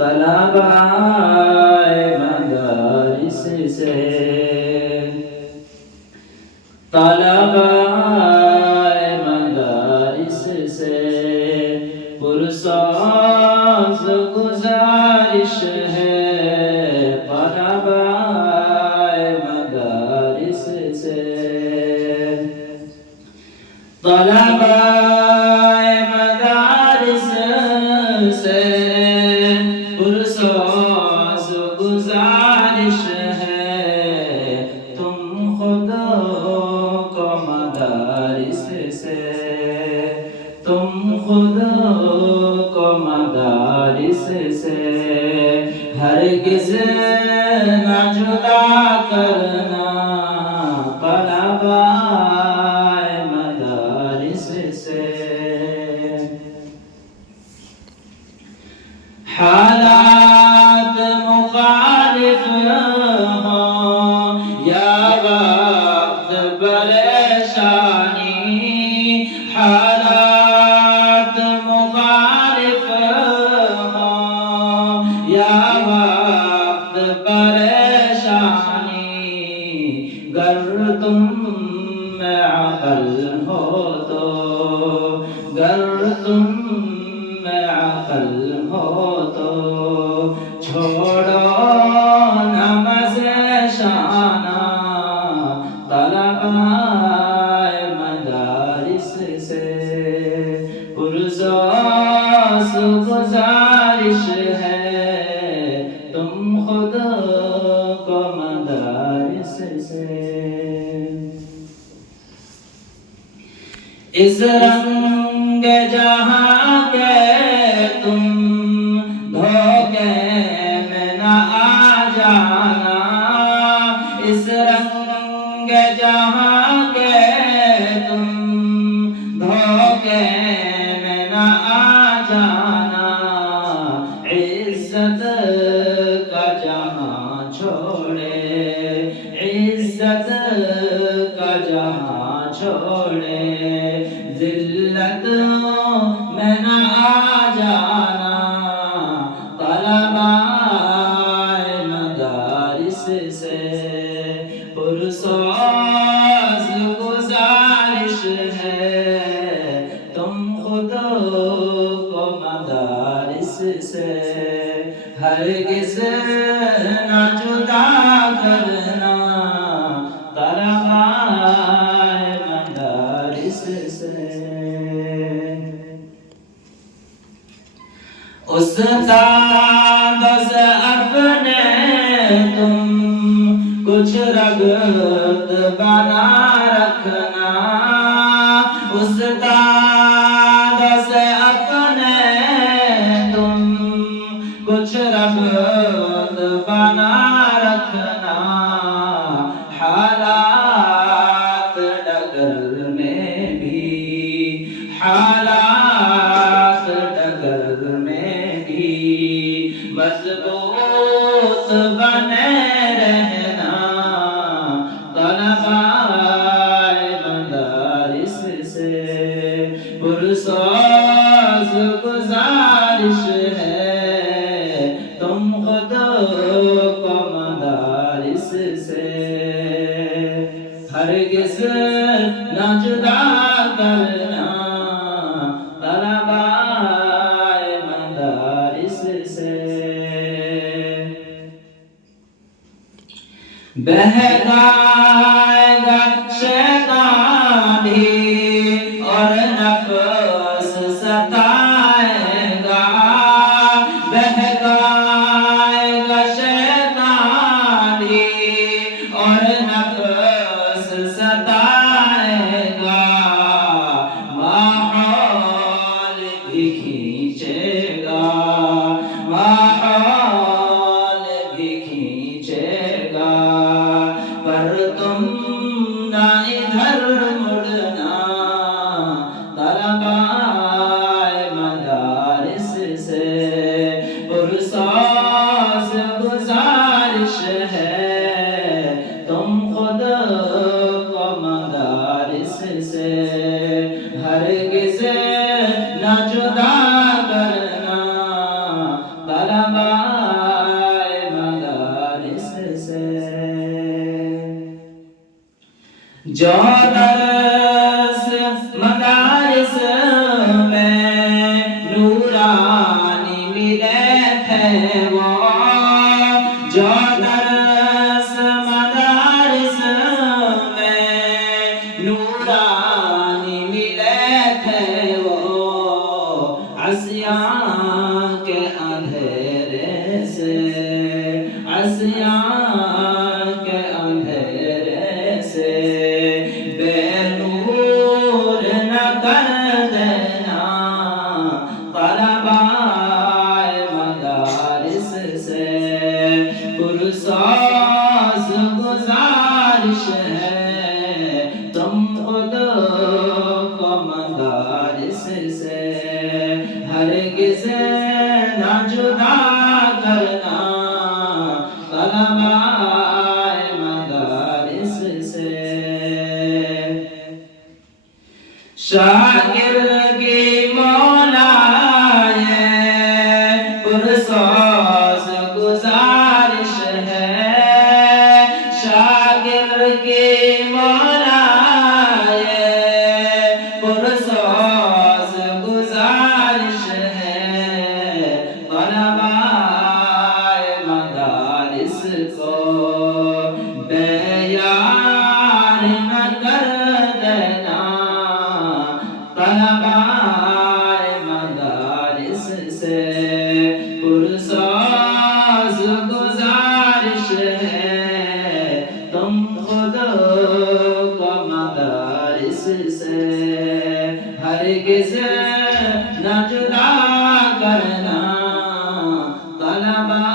طلبائے مدارس سے، طلبائے مدارس سے پرساز گزارش ہے، طلبائے مدارس سے، طلبائے مدارس سے پرساز گزارش ہے، تم خود کو مدارس سے، تم خود کو مدارس سے ہرگز نہ جدا کرنا، طلبائے مدارس سے۔ حالات مخالف ہوں یا وقت پریشانی، حالات مخالف ہوں یا وقت پریشانی، گر تم میں عقل ہو تو، گر تم میں عقل ہو تو چھوڑو نماز شانہ، طلبائے مدارس سے پرساز گزارش ہے، تم خود کو مدارس سے۔ اس رنگ جہاں کے تم دھوکے میں نہ آ جانا، اس رنگ جہاں کے تم دھوکے میں نہ آ جانا، عزت کا جہاں چھوڑے، عزت کا جہاں چھوڑے ذلت میں نہ آ جانا، طلبائے مدارس سے پرساز گزارش ہے، تم خود کو مدارس سے ہرگز نہ جدا کرنا، طلبائے مدارس سے۔ استاد سے اپنے تم کچھ ربط بنا رکھنا، استاد سے اپنے تم کچھ ربط بنا رکھنا، حالات ڈگر میں بھی، حالات ڈگر میں بھی مضبوط بنے رہنا، طلبائے مدارس سے پرساز گزارش ہے، تم خود کو مدارس سے ہرگز نہ جدا کرنا، طلبائے مدارس سے۔ بہکائے گا شیطان بھی اور نفس ستائے گا، بہکائے گا شیطان بھی اور نفس ستائے گا، ماحول بھی کھینچے گا، ماحول بھی کھینچے گا، پر تم نہ ادھر مڑنا، طلبائے مدارس سے پرساز گزارش ہے، تم خود کو مدارس سے ہرگز نہ جدا کرنا، طلبائے عصیاں کے اندھیرے سے، عصیاں کے اندھیرے سے بے نور نہ کر دینا طلباء مدارس سے، پرساز گزارش ہے تم خود کو مدارس سے، ہرگز نہ جدا کرنا طلباء مدارس سے۔ شاگردگی مولا یہ پرساز گزارش ہے، شاگردگی مولا یہ پرساز گزارش ہے، طلباء مدارس کو بے یار نہ کر دینا طلباء مدارس سے، پرساز گزارش ہے تم خود کو مدارس سے، ہرگز نہ جدا کرنا طلباء